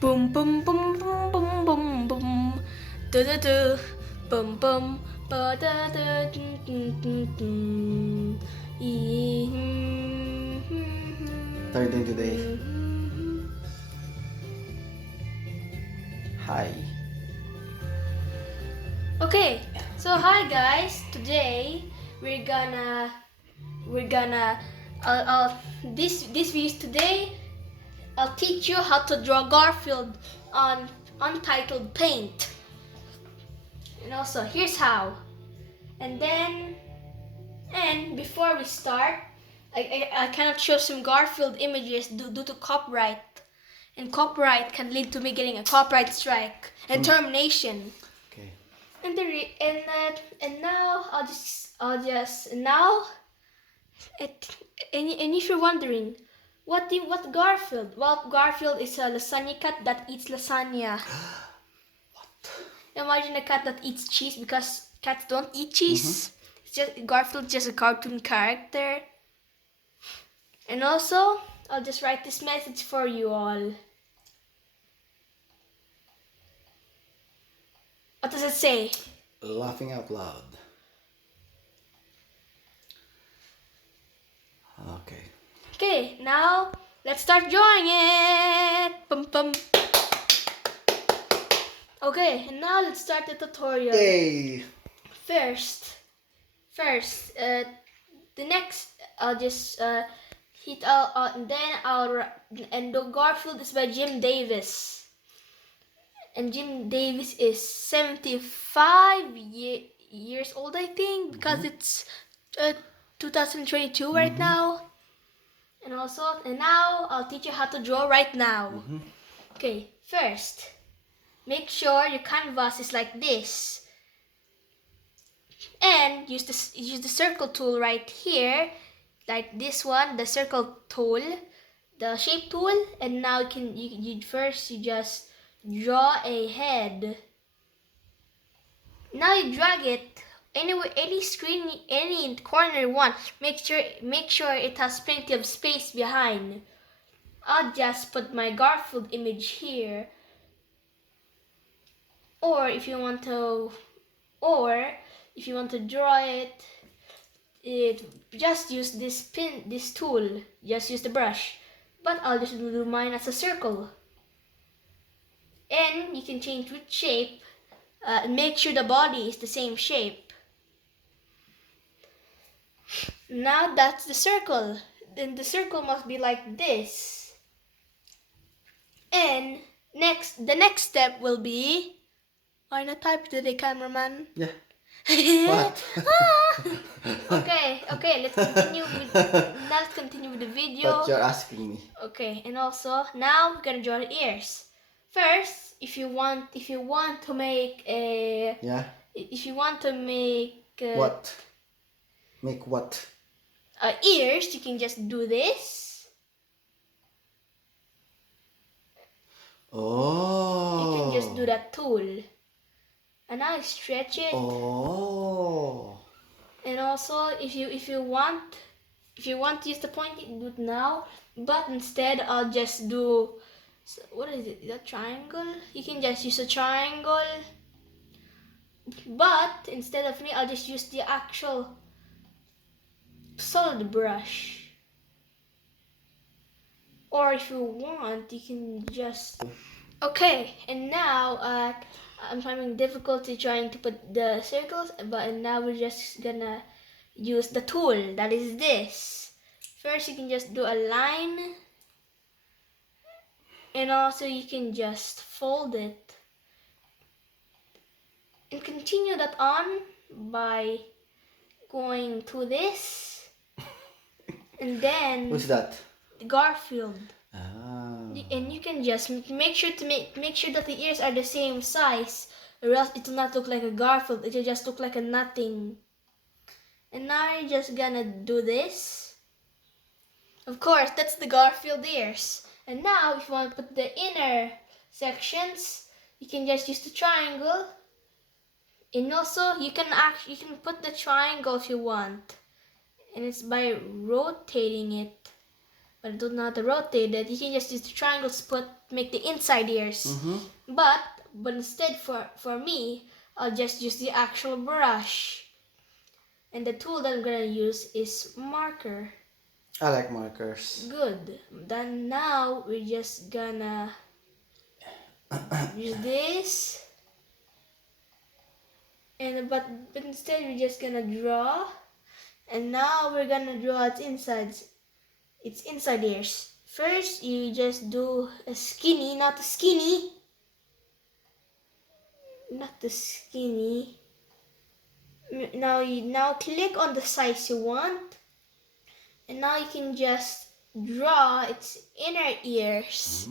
Boom boom boom boom boom boom boom. Do do do. Boom boom. Ba da da dun dun dun dun. Third thing today. Hi. Okay, so hi guys. Today we're gonna this videos today. I'll teach you how to draw Garfield on Untitled Paint. And also here's how. And before we start, I cannot show some Garfield images due to copyright. And copyright can lead to me getting a copyright strike and termination. Okay. And now and if you're wondering, what Garfield? Well, Garfield is a lasagna cat that eats lasagna. What? Imagine a cat that eats cheese, because cats don't eat cheese. It's just Garfield's just a cartoon character. And also, I'll just write this message for you all. What does it say? Laughing out loud. Okay. Okay, now let's start drawing it. Bum, bum. Okay, and now let's start the tutorial. Yay! First, the next I'll just hit out, and then and the Garfield is by Jim Davis. And Jim Davis is 75 years old, I think, because it's 2022 right now. And now I'll teach you how to draw right now. Okay, first, make sure your canvas is like this. And use the circle tool right here, like this one, the circle tool, the shape tool. And now you just draw a head. Now you drag it anywhere, any screen, any corner you want. Make sure it has plenty of space behind. I'll just put my Garfield image here. Or if you want to draw it, just use this tool. Just use the brush. But I'll just do mine as a circle. And you can change which shape. Make sure the body is the same shape. Now that's the circle. Then the circle must be like this. And the next step will be. Why not type today, cameraman? Yeah. What? Okay. Let's continue with the video. But you're asking me. Okay, and also now we're gonna draw the ears. First, if you want to make a. Yeah. If you want to make. What? Make what? Ears, you can just do this. Oh. You can just do that tool. And now stretch it. Oh. And also, if you want to use the point, you do it now. But instead, I'll just do. What is it? Is that triangle? You can just use a triangle. But instead of me, I'll just use the actual solid brush. Or if you want, you can just. Okay, and now I'm having difficulty trying to put the circles, but now we're just gonna use the tool that is this. First, you can just do a line, and also you can just fold it, and continue that on by going to this, and then. What's that? Garfield. Ah. And you can just make sure that the ears are the same size, or else it will not look like a Garfield. It will just look like a nothing. And now you're just gonna do this. Of course, that's the Garfield ears. And now, if you want to put the inner sections, you can just use the triangle. And also, you can put the triangle if you want. And it's by rotating it. but I don't know how to rotate it. You can just use the triangles to make the inside ears. Mm-hmm. But instead for me, I'll just use the actual brush. And the tool that I'm gonna use is marker. I like markers. Good. Then now we're just gonna use this. But instead we're just gonna draw. And now we're gonna draw its inside ears. First, you just do a skinny, not the skinny. Not the skinny. Now click on the size you want. And now you can just draw its inner ears.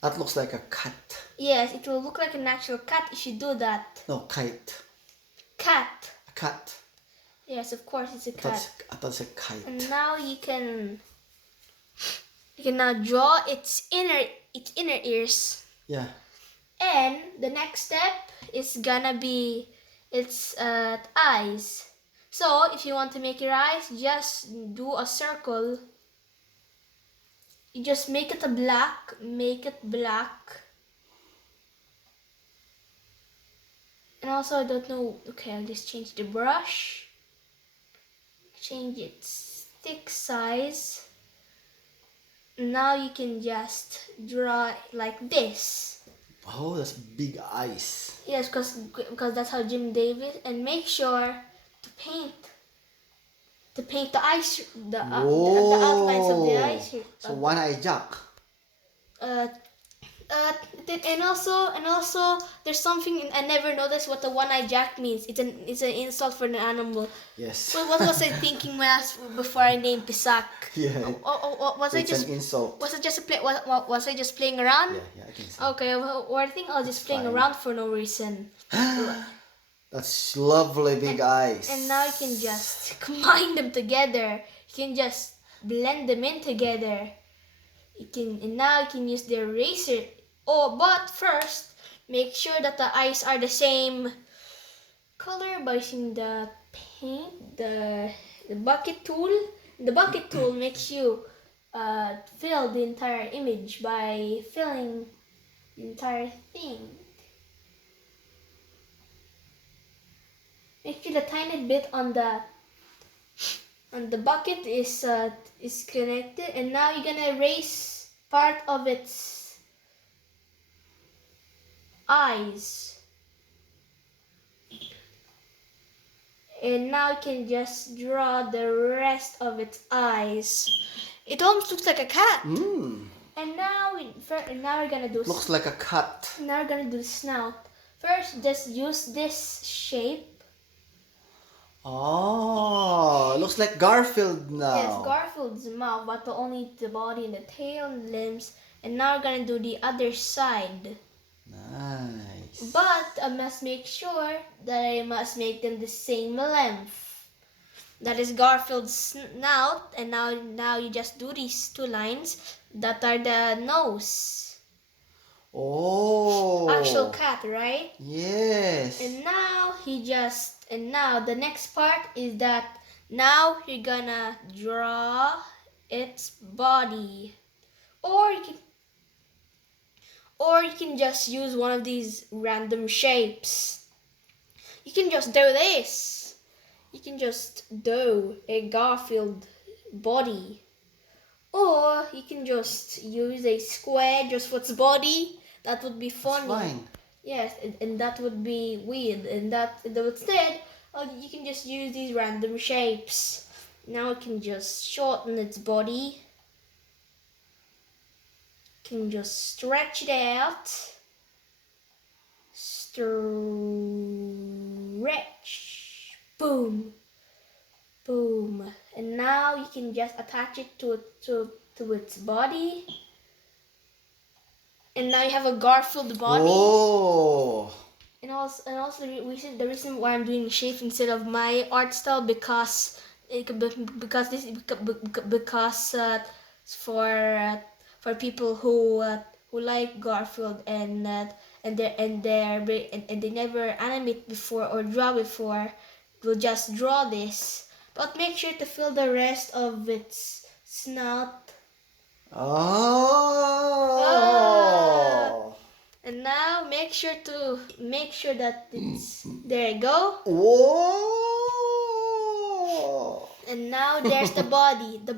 That looks like a cat. Yes, it will look like an actual cat if you do that. No, kite. Cat. A cat. Yes, of course it's a cat. I thought it's a kite. And now you can now draw its inner ears. Yeah. And the next step is gonna be its eyes. So if you want to make your eyes, just do a circle. You just make it black. And also, I don't know. Okay, I'll just change the brush. Change its thick size. Now you can just draw it like this. Oh, that's big eyes. Yes, because that's how Jim Davis. And make sure to paint the eyes, the outlines of the eyes. So one-eye Jack. And also, there's something I never noticed what the one-eye Jack means. It's an insult for an animal. Yes. What was I thinking before I named Pisak? Yeah. Was I It's just an insult. was I just playing around? Yeah, I think so. Okay, or I think I was just playing fine. around for no reason. That's lovely big eyes. And now you can just combine them together. You can just blend them in together. Now you can use the eraser. Oh, but first, make sure that the eyes are the same color by using the paint, the bucket tool. The bucket tool makes you fill the entire image by filling the entire thing. Make sure the tiny bit on the bucket is connected, and now you're gonna erase part of its eyes. And now you can just draw the rest of its eyes. It almost looks like a cat. And now we're gonna do. Looks like a cat. Now we're gonna do the snout. First, just use this shape. Oh, looks like Garfield now. Yes, Garfield's mouth, but only the body and the tail and limbs. And now we're gonna do the other side. Nice. But I must make sure that I must make them the same length. That is Garfield's snout, and now you just do these two lines that are the nose. Oh. Actual cat, right? Yes. And now the next part is that now you're gonna draw its body. Or you can just use one of these random shapes. You can just do this. You can just do a Garfield body. Or you can just use a square just for its body. That would be funny. That's fine. Yes, and that would be weird. And instead, you can just use these random shapes. Now you can just shorten its body. You can just stretch it out. Stretch. Boom. Boom. And now you can just attach it to its body. And now you have a Garfield body. Oh. And also the reason why I'm doing shape instead of my art style because for people who like Garfield and they never animate before or draw before, will just draw this. but make sure to fill the rest of its snout. Oh. And now make sure that it's there you go. Whoa. And now there's the body, the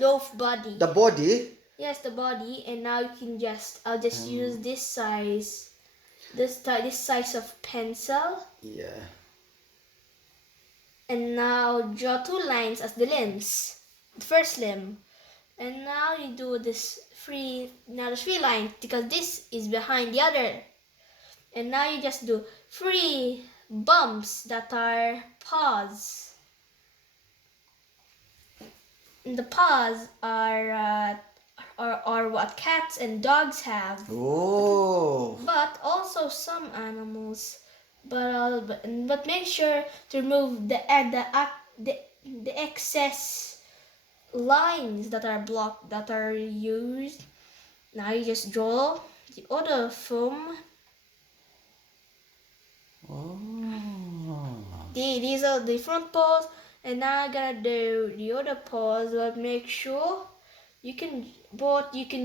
loaf body. The body? Yes, the body. And now you can I'll just use this size, this size of pencil. Yeah. And now draw 2 lines as the limbs, the first limb. And now you do this there's 3 lines because this is behind the other. And now you just do 3 bumps that are paws. And the paws are what cats and dogs have. Oh. But also some animals. But make sure to remove the excess lines that are blocked, that are used. Now you just draw the other foam. Oh. These are the front paws, and now I'm gonna do the other paws. But make sure you can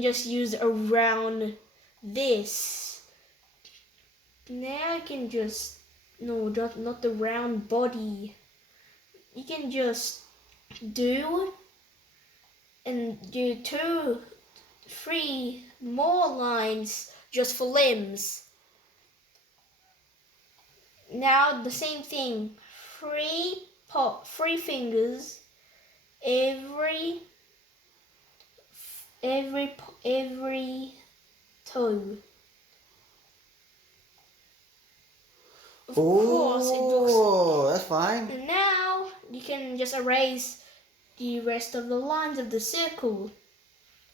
just use around this. Now you can just not the round body. You can just do 2, 3 more lines just for limbs. Now the same thing, 3 fingers every toe. Of course it looks. Oh, that's fine. And now you can just erase the rest of the lines of the circle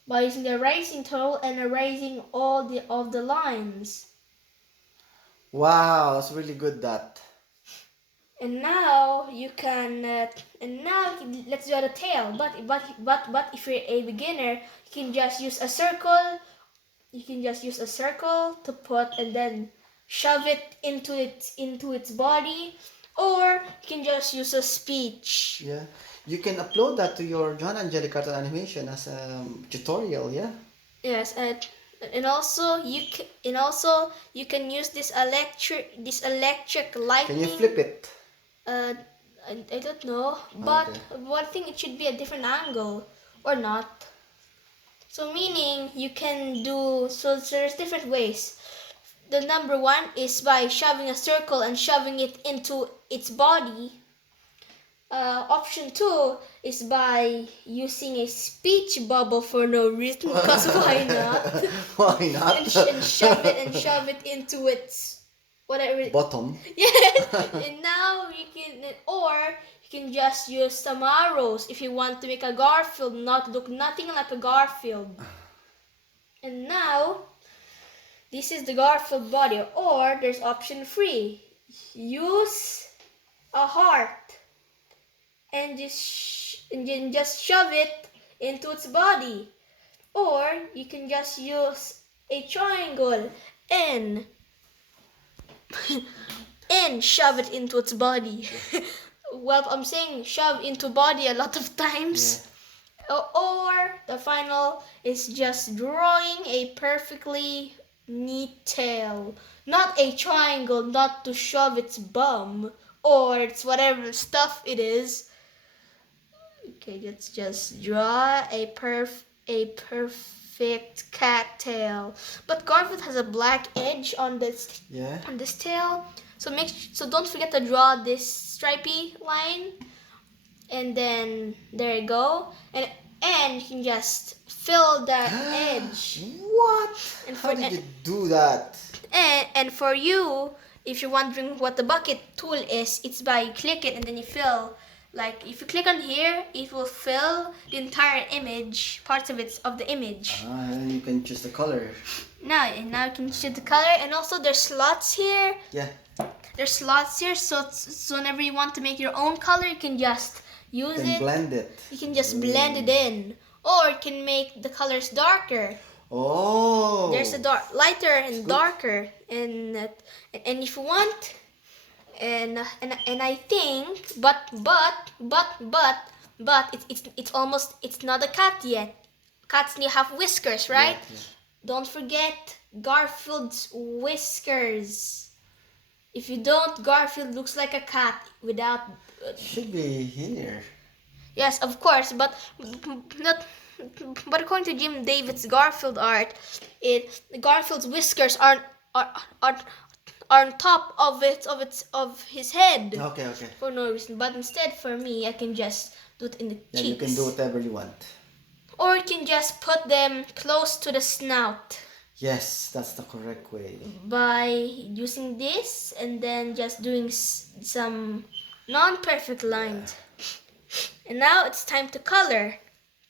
by using the erasing tool and erasing all of the lines. Wow, that's really good, that. And now you can. Let's do the tail. But if you're a beginner, you can just use a circle. You can just use a circle to put and then shove it into its body, or you can just use a speech. Yeah. You can upload that to your John Angelic Cartoon Animation as a tutorial, yeah? Yes, and also you can use this electric lightning. Can you flip it? I don't know, but Okay. I think it should be a different angle or not. So meaning you can do, so there's different ways. The number 1 is by shoving a circle and shoving it into its body. Option 2 is by using a speech bubble for no reason, because why not? Why not? and shove it into its whatever. Bottom. Yes. And now you can just use some arrows if you want to make a Garfield look nothing like a Garfield. And now this is the Garfield body. Or there's option 3. Use a heart and just shove it into its body. Or you can just use a triangle and shove it into its body. Well, I'm saying shove into body a lot of times. Yeah. Or the final is just drawing a perfectly neat tail. Not a triangle, not to shove its bum or its whatever stuff it is. Okay, let's just draw a perfect cat tail. But Garfield has a black edge on this tail. So don't forget to draw this stripy line. And then there you go. And you can just fill that edge. What? How did you do that? And for you, if you're wondering what the bucket tool is, it's by click it and then you fill. Like if you click on here, it will fill the entire image, parts of the image. And you can choose the color. Now you can choose the color, and also there's slots here. Yeah. There's slots here, so whenever you want to make your own color, you can just use it. Blend it. You can just blend it in, or you can make the colors darker. Oh. There's a lighter and darker, and if you want. and I think, but it's almost, it's not a cat yet. Cats need have whiskers, right? Yeah. Don't forget Garfield's whiskers. If you don't, Garfield looks like a cat without. Should be here. Yes, of course, but not. But according to Jim David's Garfield art, Garfield's whiskers are on top of his head Okay. for no reason. But instead, for me, I can just do it in the Yeah, cheeks. you can do whatever you want. Or you can just put them close to the snout Yes, that's the correct way. by using this and then just doing some non-perfect lines. And now it's time to color.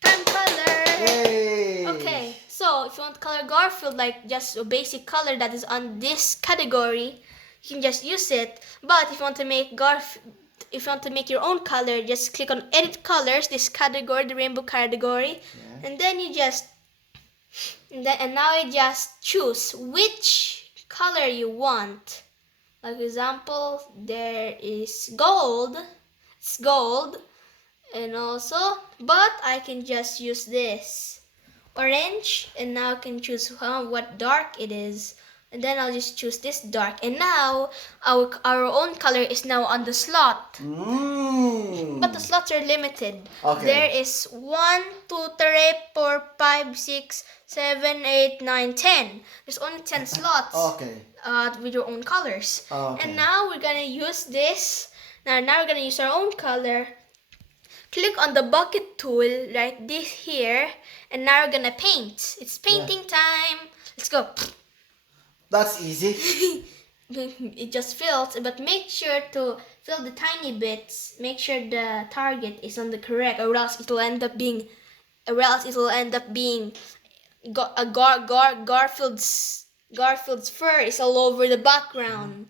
Color! Yay! Okay, so if you want to color Garfield like just a basic color that is on this category, you can just use it. But if you want to make your own color, just click on Edit Colors, this category, the rainbow category, Yeah. and then you just now you just choose which color you want. Like example, there is gold. It's gold. And also, but I can just use this orange, and now I can choose what dark it is, and then I'll just choose this dark. And now our own color is now on the slot. But the slots are limited. Okay. There is 1, 2, 3, 4, 5, 6, 7, 8, 9, 10. There's only 10 slots. Okay. With your own colors. Okay. And now we're gonna use this. Now we're gonna use our own color. Click on the bucket tool right this here, and now we're gonna paint. It's painting time. Let's go. That's easy. It just fills, but make sure to fill the tiny bits. Make sure the target is on the correct, or else it'll end up being, Garfield's fur is all over the background.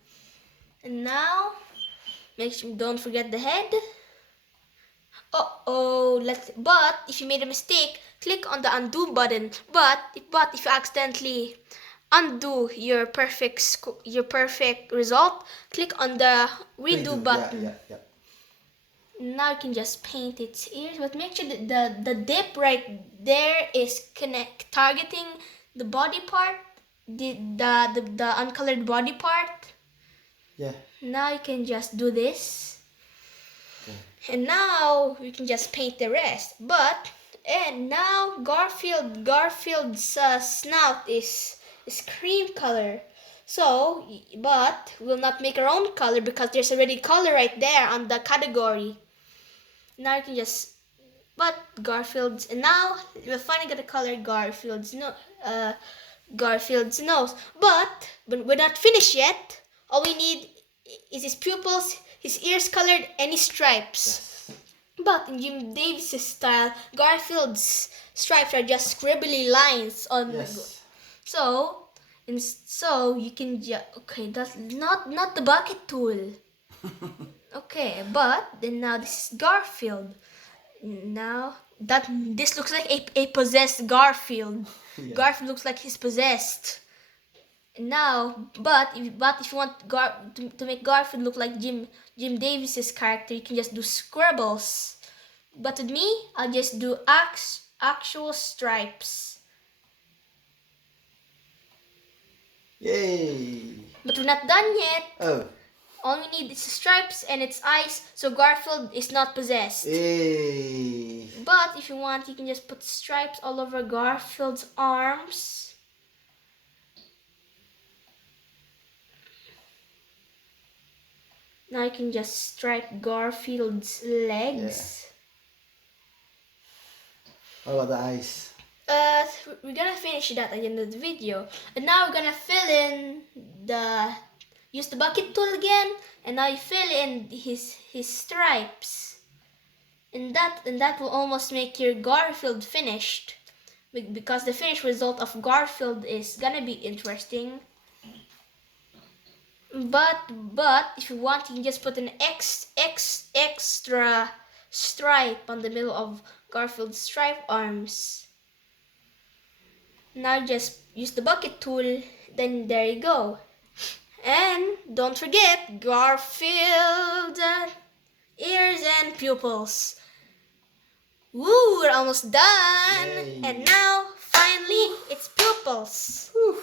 And now, don't forget the head. But if you made a mistake, click on the undo button. But if you accidentally undo your perfect result, click on the redo button. Yeah. Now you can just paint its ears, but make sure that the dip right there is targeting the body part, the uncolored body part. Yeah. Now you can just do this. Okay. And now we can just paint the rest. And now Garfield's snout is cream color. So, but we'll not make our own color because there's already color right there on the category. Now you can just, Garfield's, and now we're finally gonna color Garfield's nose. But we're not finished yet. All we need is his pupils, his ears colored, and his stripes. Yes. But in Jim Davis's style, Garfield's stripes are just scribbly lines on. Yes. So you can okay, that's not the bucket tool. Okay, but then now this is Garfield. Now this looks like a possessed Garfield. Yeah. Garfield looks like he's possessed. Now, but if you want to make Garfield look like Jim Davis's character, you can just do scribbles. But with me, I'll just do actual stripes. Yay! But we're not done yet. Oh. All we need is the stripes and its eyes, so Garfield is not possessed. Yay! But if you want, you can just put stripes all over Garfield's arms. Now you can just stripe Garfield's legs. Yeah. What about the eyes? We're gonna finish that at the end of the video. And now we're gonna fill in use the bucket tool again, and now you fill in his stripes. And that will almost make your Garfield finished. Because the finished result of Garfield is gonna be interesting. But if you want, you can just put an extra stripe on the middle of Garfield's stripe arms. Now just use the bucket tool, then there you go. And don't forget Garfield ears and pupils. Woo, we're almost done. Yay. And now, finally, it's pupils. Whew.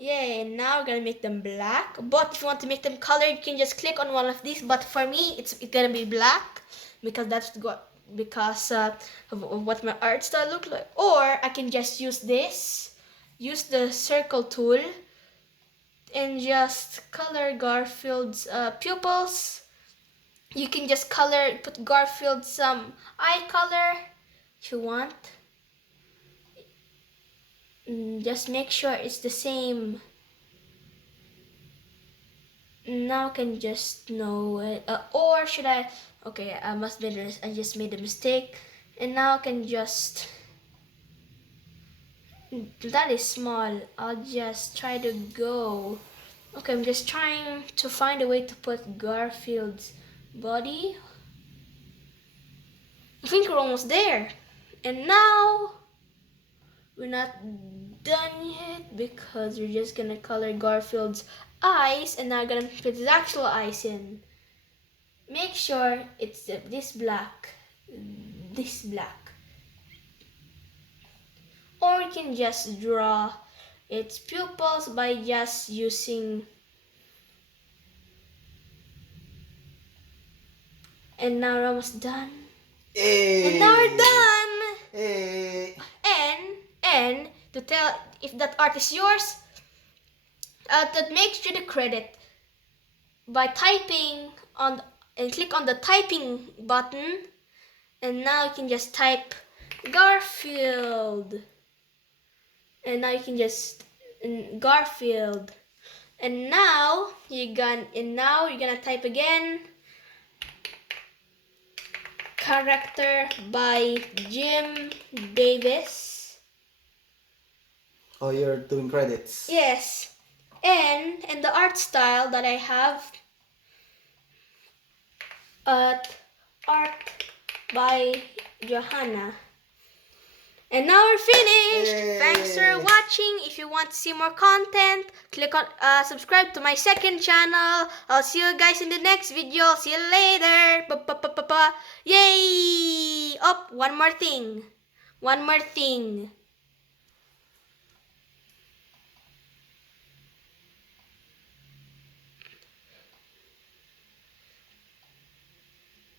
Yay, now we're gonna make them black. But if you want to make them colored, you can just click on one of these. But for me, it's gonna be black because that's what of what my art style look like. Or I can just use the circle tool, and just color Garfield's pupils. You can just put Garfield some eye color if you want. Just make sure it's the same. Now I can just know it. Or should I? Okay, I just made a mistake. And now I can just. That is small. I'll just try to go. Okay, I'm just trying to find a way to put Garfield's body. I think we're almost there. And now we're not done yet because we're just gonna color Garfield's eyes, and now I'm gonna put his actual eyes in. Make sure it's this black. Or you can just draw its pupils by just using. And now we're almost done. Hey. And now we're done. Hey. And to tell if that art is yours, that makes you the credit by typing on and click on the typing button, and now you can just type Garfield, and now you can just Garfield, and now you're gonna type again character by Jim Davis. Oh, you're doing credits. Yes. And the art style that I have, art by Johanna. And now we're finished. Yay. Thanks for watching. If you want to see more content, click on subscribe to my second channel. I'll see you guys in the next video. See you later. Yay! Oh, one more thing.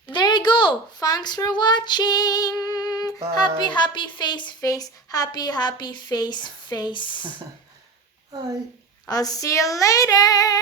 There you go. Thanks for watching. Bye. Happy face. Happy face. Bye. I'll see you later.